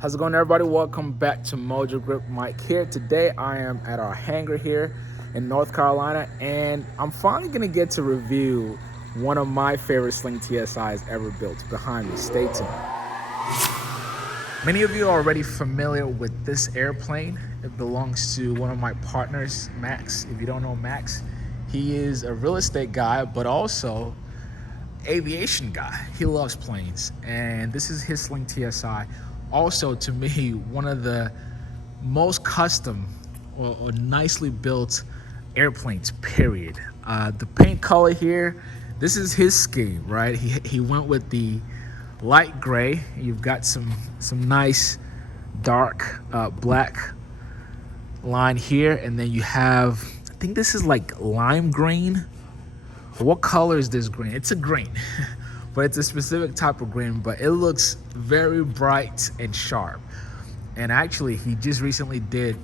How's it going, everybody? Welcome back to Mojo Grip. Mike here. Today I am at our hangar here in North Carolina, and I'm finally going to get to review one of my favorite Sling TSIs ever built. Behind me, stay tuned. Many of you are already familiar with this airplane. It belongs to one of my partners, Max. If you don't know Max, he is a real estate guy, but also aviation guy. He loves planes, and this is his Sling TSI. Also, to me, one of the most custom or nicely built airplanes, period. The paint color here, this is his scheme, right? He went with the light gray. You've got some nice dark black line here, and then you have, I think this is like lime green. What color is this green? It's a green. But it's a specific type of green, but it looks very bright and sharp. And actually, he just recently did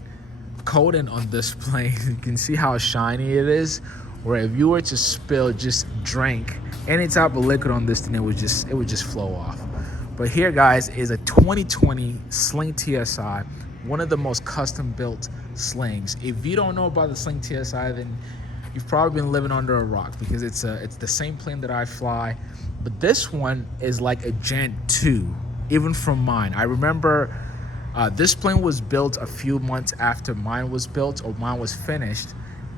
coating on this plane. You can see how shiny it is, where if you were to spill just drink any type of liquid on this thing, it would just flow off. But here, guys, is a 2020 Sling TSI, one of the most custom built slings. If you don't know about the Sling TSI, then you've probably been living under a rock, because it's the same plane that I fly. But this one is like a Gen 2, even from mine. I remember this plane was built a few months after mine was built, or mine was finished.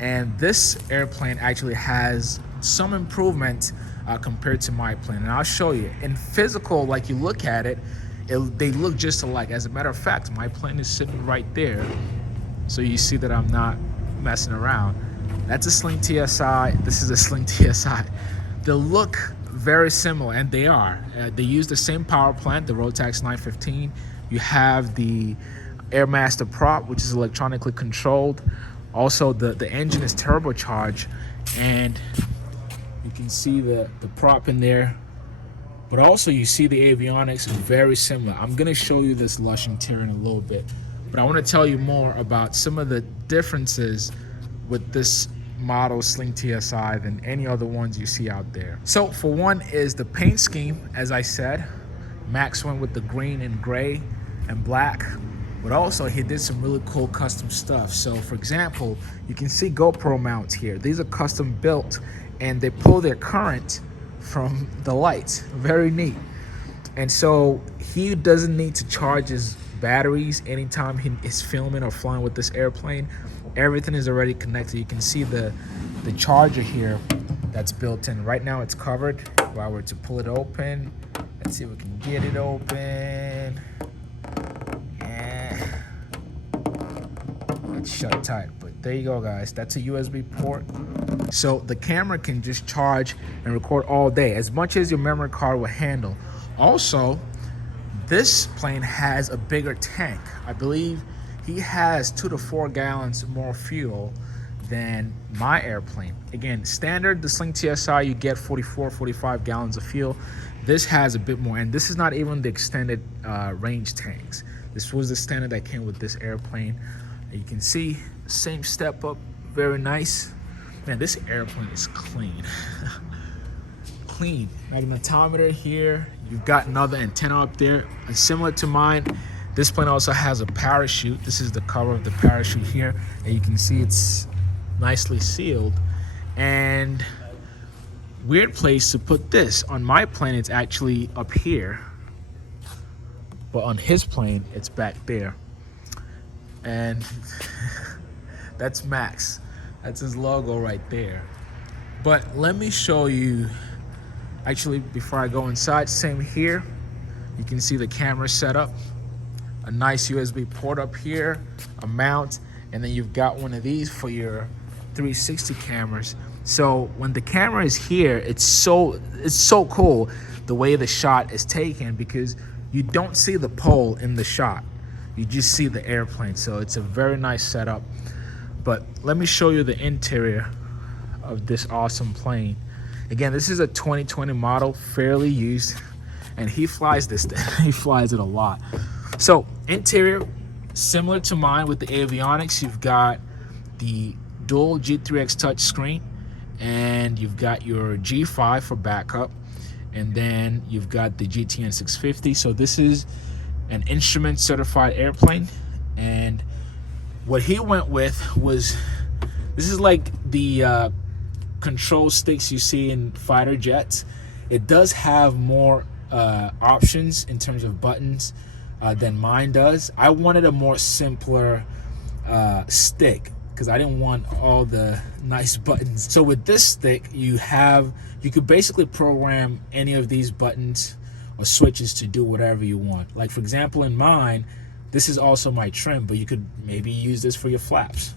And this airplane actually has some improvement compared to my plane. And I'll show you. In physical, like you look at it, they look just alike. As a matter of fact, my plane is sitting right there. So you see that I'm not messing around. That's a Sling TSI. This is a Sling TSI. They look very similar, and they are. They use the same power plant, the Rotax 915. You have the Airmaster prop, which is electronically controlled. Also, the engine is turbocharged, and you can see the prop in there. But also, you see the avionics is very similar. I'm going to show you this lush interior in a little bit, but I want to tell you more about some of the differences with this model Sling TSI than any other ones you see out there. So for one is the paint scheme. As I said, Max went with the green and gray and black, but also he did some really cool custom stuff. So for example, you can see GoPro mounts here. These are custom built, and they pull their current from the lights. Very neat. And so he doesn't need to charge his batteries anytime he is filming or flying with this airplane. Everything is already connected. You can see the charger here that's built in. Right now it's covered. If I were to pull it open, let's see if we can get it open. Yeah, it's shut tight, but there you go, guys. That's a USB port. So the camera can just charge and record all day, as much as your memory card will handle. Also, this plane has a bigger tank. I believe he has 2 to 4 gallons more fuel than my airplane. Again, standard, the Sling TSI, you get 44, 45 gallons of fuel. This has a bit more, and this is not even the extended range tanks. This was the standard that came with this airplane. You can see, same step up, very nice. Man, this airplane is clean. Clean. Magnetometer here. You've got another antenna up there, and similar to mine. This plane also has a parachute. This is the cover of the parachute here, and you can see it's nicely sealed. And weird place to put this. On my plane, it's actually up here, but on his plane, it's back there. And that's Max. That's his logo right there. But let me show you, actually, before I go inside, same here. You can see the camera setup. A nice USB port up here, a mount, and then you've got one of these for your 360 cameras. So when the camera is here, it's so cool the way the shot is taken, because you don't see the pole in the shot. You just see the airplane. So it's a very nice setup. But let me show you the interior of this awesome plane. Again, this is a 2020 model, fairly used, and he flies this thing. He flies it a lot. So interior, similar to mine with the avionics. You've got the dual G3X touch screen, and you've got your G5 for backup, and then you've got the GTN 650. So this is an instrument certified airplane. And what he went with was, this is like the control sticks you see in fighter jets. It does have more options in terms of buttons than mine does. I wanted a more simpler stick because I didn't want all the nice buttons. So with this stick, you could basically program any of these buttons or switches to do whatever you want. Like for example, in mine, this is also my trim, but you could maybe use this for your flaps,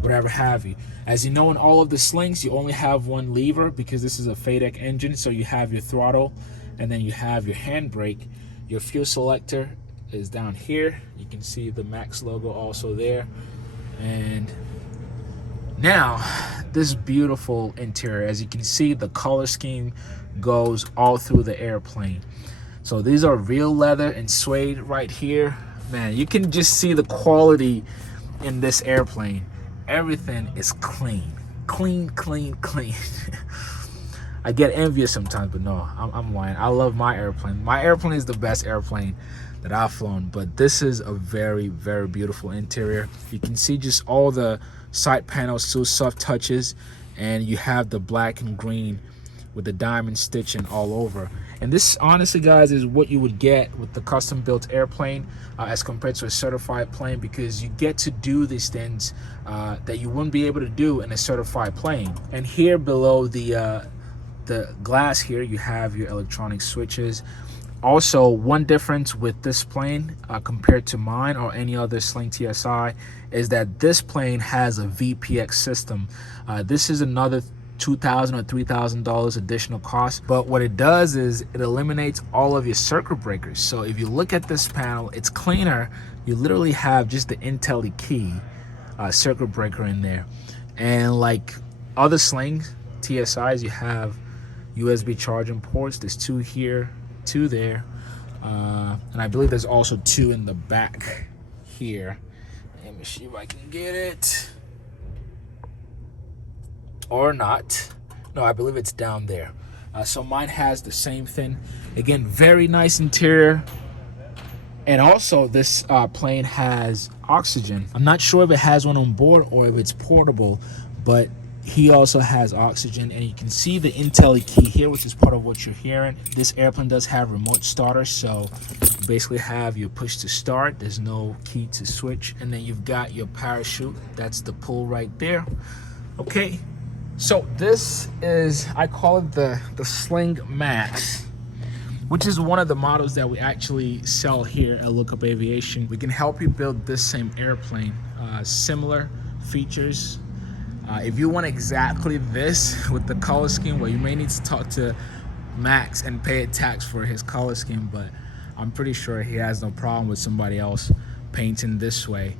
whatever have you. As you know, in all of the Slings, you only have one lever because this is a FADEC engine. So you have your throttle and then you have your handbrake. Your fuel selector is down here. You can see the Max logo also there. And now this beautiful interior, as you can see, the color scheme goes all through the airplane. So these are real leather and suede right here. Man, you can just see the quality in this airplane. Everything is clean. I get envious sometimes, but no, I'm lying. I love my airplane. My airplane is the best airplane that I've flown, but this is a very, very beautiful interior. You can see just all the side panels, still soft touches, and you have the black and green with the diamond stitching all over. And this, honestly, guys, is what you would get with the custom built airplane as compared to a certified plane, because you get to do these things that you wouldn't be able to do in a certified plane. And here below the glass here, you have your electronic switches. Also, one difference with this plane compared to mine or any other Sling TSI is that this plane has a VPX system. This is another $2,000 or $3,000 additional cost, but what it does is it eliminates all of your circuit breakers. So if you look at this panel, it's cleaner. You literally have just the IntelliKey circuit breaker in there, and like other Sling TSIs, you have USB charging ports. There's 2 here, 2 there, and I believe there's also 2 in the back here. Let me see if I can get it. Or not. No, I believe it's down there. So mine has the same thing. Again, very nice interior. And also this plane has oxygen. I'm not sure if it has one on board or if it's portable, but he also has oxygen. And you can see the IntelliKey here, which is part of what you're hearing. This airplane does have remote starter, so you basically have your push to start. There's no key to switch. And then you've got your parachute. That's the pull right there. Okay. So this is, I call it the Sling Max, which is one of the models that we actually sell here at Lookup Aviation. We can help you build this same airplane, similar features. If you want exactly this with the color scheme, well, you may need to talk to Max and pay a tax for his color scheme, but I'm pretty sure he has no problem with somebody else painting this way.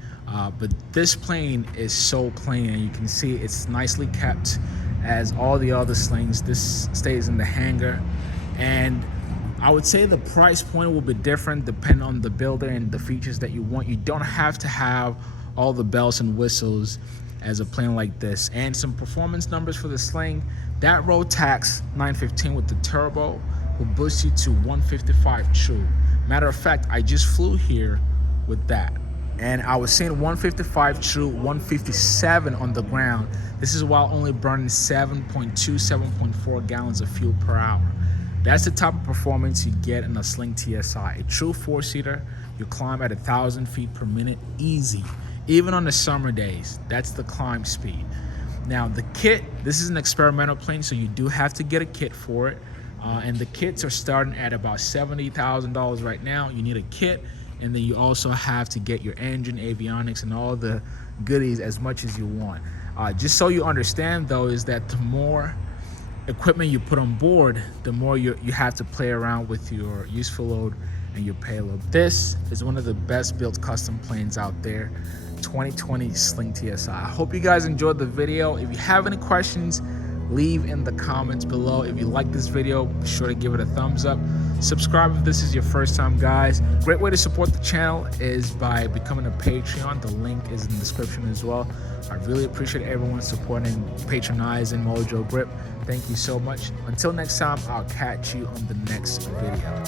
But this plane is so clean, and you can see it's nicely kept as all the other Slings. This stays in the hangar, and I would say the price point will be different depending on the builder and the features that you want. You don't have to have all the bells and whistles as a plane like this. And some performance numbers for the Sling: that Rotax 915 with the turbo will boost you to 155 true. Matter of fact, I just flew here with that, and I was seeing 155 true, 157 on the ground. This is while only burning 7.2, 7.4 gallons of fuel per hour. That's the type of performance you get in a Sling TSI. A true 4-seater, you climb at 1,000 feet per minute easy, even on the summer days. That's the climb speed. Now the kit, this is an experimental plane, so you do have to get a kit for it, and the kits are starting at about $70,000 right now. You need a kit, and then you also have to get your engine, avionics, and all the goodies as much as you want. Just so you understand, though, is that the more equipment you put on board, the more you have to play around with your useful load and your payload. This is one of the best built custom planes out there, 2020 Sling TSI. I hope you guys enjoyed the video. If you have any questions, leave in the comments below. If you like this video, be sure to give it a thumbs up. Subscribe if this is your first time, guys. Great way to support the channel is by becoming a Patreon. The link is in the description as well. I really appreciate everyone supporting, patronizing Mojo Grip. Thank you so much. Until next time, I'll catch you on the next video.